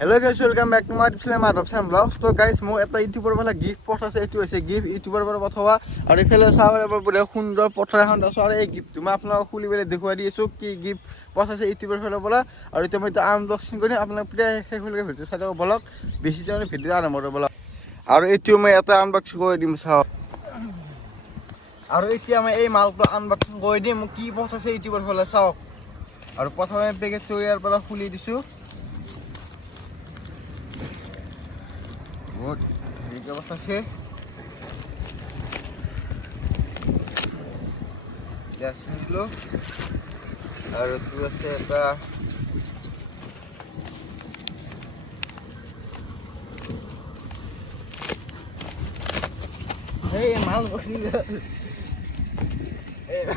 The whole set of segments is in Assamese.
Hello guys, welcome back to my channel Madhab vlogs. So guys, মই এটা ইউটিউবৰ পৰা গিফট পঠাইছে। এইটো হৈছে গিফট ইউটিউবৰ পৰা পঠোৱা আৰু এইফালে চাবলৈ বহুত সুন্দৰ পথাৰ এখন আছে আৰু এই গিফটটো মই আপোনাক খুলি পেলাই দেখুৱাই দি আছো কি গিফট পঠাইছে ইউটিউবৰ ফালৰ পৰা আৰু এতিয়া মই আনবক্সিং কৰিম। আপোনাক প্লিজ শেষলৈকে ভিডিঅ' চাই থাকক বলক, বেছি টাইম ভিডিঅ' আৰম্ভ কৰিব বলক। আৰু এইটো মই এটা আনবক্সিং কৰি দিম চাওক। আৰু এতিয়া মই এই মালটো আনবক্সিং কৰি দিম কি পঠাইছে ইউটিউবৰ ফালে চাওক। আৰু প্ৰথমে পেকেজটো ইয়াৰ পৰা খুলি দিছো। বহুত হেৰিকে বস্তাছে দিলো আৰু তো আছে এটা এই মাল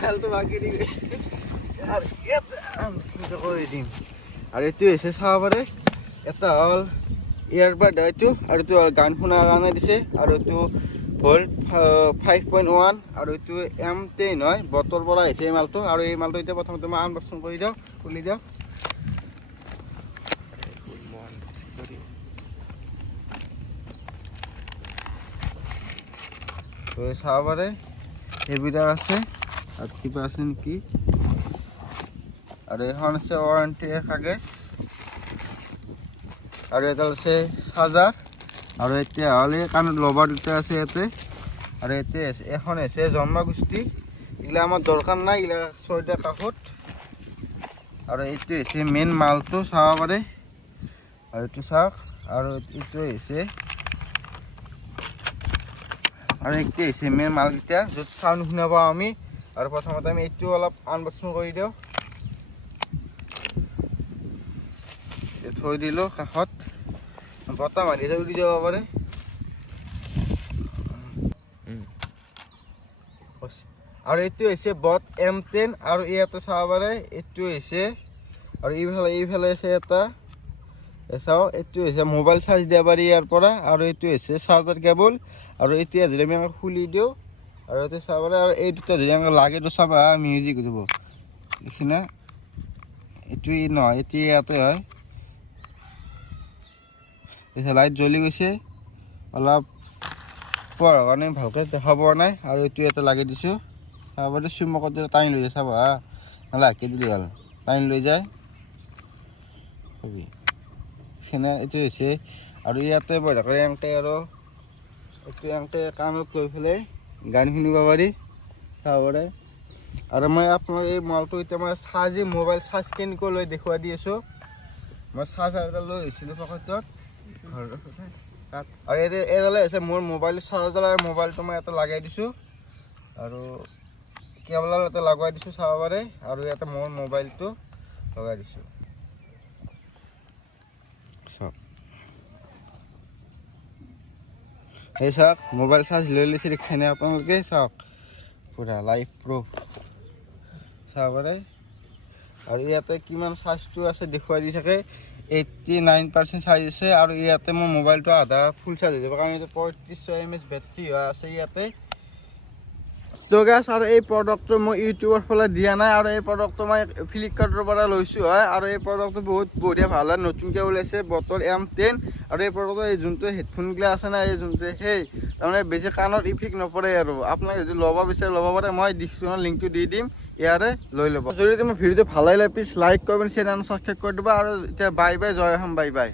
মালটো বাকি দি গৈছে আৰু এটা কৰি দিম। আৰু এইটো হৈছে চাব পাৰে এটা হ'ল ইয়াৰবাড এইটো আৰু এইটো গান শুনাৰ কাৰণে দিছে আৰু এইটো ভল্ট 5.1 আৰু এইটো M10 হয় বটৰ পৰা আহিছে এই মালটো। আৰু এই মালটো এতিয়া প্ৰথমতে মই আনবক্সিং কৰি দিওঁ, খুলি দিওঁ। চাব পাৰে এইবিলাক আছে আৰু কিবা আছে নেকি। আৰু এখন আছে ৱাৰেণ্টিৰ কাগজ আৰু এটা আছে চাৰ্জাৰ আৰু এতিয়া হ'লে কাণত লবাৰ দুটা আছে ইয়াতে। আৰু এতিয়া এখন আছে জন্মগোষ্ঠী, এইগিলা আমাৰ দৰকাৰ নাই, এইগিলা 6টা কাষত। আৰু এইটো হৈছে মেইন মালটো চাব পাৰে আৰু এইটো চাওক। আৰু এইটো হৈছে আৰু এইটো হৈছে মেইন মালকেইটা য'ত চাউণ্ড শুনা পাওঁ আমি। আৰু প্ৰথমতে আমি এইটো অলপ আনবক্সিং কৰি দিওঁ, থৈ দিলোঁ কাষত, বতাহ মাৰি উৰি যাব পাৰে। আৰু এইটো হৈছে boAt M10 আৰু ইয়াতে চাব পাৰে এইটো হৈছে আৰু এইফালে আছে এটা চাওক। এইটো হৈছে মোবাইল চাৰ্জ দিব পাৰি ইয়াৰ পৰা আৰু এইটো হৈছে চাৰ্জাৰ কেবল। আৰু এতিয়া যদি আমি খুলি দিওঁ আৰু এইটো চাব পাৰে আৰু এই দুটা যদি আমাক লাগেতো চাবা মিউজিক যাব দেখিছেনে। এইটো নহয়, এইটো ইয়াতে হয়। লাইট জ্বলি গৈছে অলপ পোৱাৰ কাৰণে ভালকৈ দেখা পোৱা নাই। আৰু এইটো ইয়াতে লাগি দিছোঁ চাব চুমকত টাইম লৈ যায় চাবা নহ'লে হাকি দিলে হ'ল, টাইম লৈ যায় চেনে। এইটো হৈছে আৰু ইয়াতে বঢ়িয়া কৰি এনেকৈ আৰু এইটো এনেকৈ কাণত লৈ পেলাই গান শুনিব পাৰি চাব পাৰে। আৰু মই আপোনাক এই মালটো এতিয়া মই চাৰ্জি মোবাইল চাৰ্জ কেনেকৈ লৈ দেখুৱাই দি আছোঁ। মই চাৰ্জাৰ এটা লৈ আহিছিলোঁ পকেটত আৰু এইডালে হৈছে মোৰ মোবাইল চাৰ্জাৰ আৰু মোবাইলটো মই এটা লগাই দিছোঁ আৰু কেবলাৰ এটা লগাই দিছোঁ চাব পাৰে। আৰু ইয়াতে মোৰ মোবাইলটো লগাই দিছোঁ চাওক। এই চাওক মোবাইল চাৰ্জ লৈ লৈছে দেখিছেনে আপোনালোকে, চাওক পুৰা লাইভ প্ৰুফ চাব পাৰে। আৰু ইয়াতে কিমান চাৰ্জটো আছে দেখুৱাই দি থাকে, 89% চাৰ্জ আছে। আৰু ইয়াতে মোৰ মোবাইলটো আধা ফুল চাৰ্জ হৈ যাব কাৰণ এইটো 3500 mAh বেটাৰী আছে ইয়াতে। তো গাইছ আৰু এই প্ৰডাক্টটো মই ইউটিউবৰ ফালে দিয়া নাই আৰু এই প্ৰডাক্টটো মই ফ্লিপকাৰ্টৰ পৰা লৈছোঁ হয়। আৰু এই প্ৰডাক্টটো বহুত বঢ়িয়া ভাল হয়, নতুনকৈ ওলাইছে boAt M10। আৰু এই প্ৰডাক্টৰ এই যোনটো হেডফোনগিলা আছে না, এই যোনটো সেই তাৰমানে বেছি কাণত ইফেক্ট নপৰে। আৰু আপোনাক যদি ল'ব বিচাৰে ল'ব পাৰে, মই ডিছক্ৰিপশ্যনত লিংকটো দি দিম, ইয়াৰে লৈ ল'ব। যদি তুমি ভিডিঅ'টো ভাল লাগিলে প্লিজ লাইক কৰিব, চেনেল ছাবস্ক্ৰাইব কৰি দিবা। আৰু এতিয়া বাই বাই, জয় অসম, বাই বাই।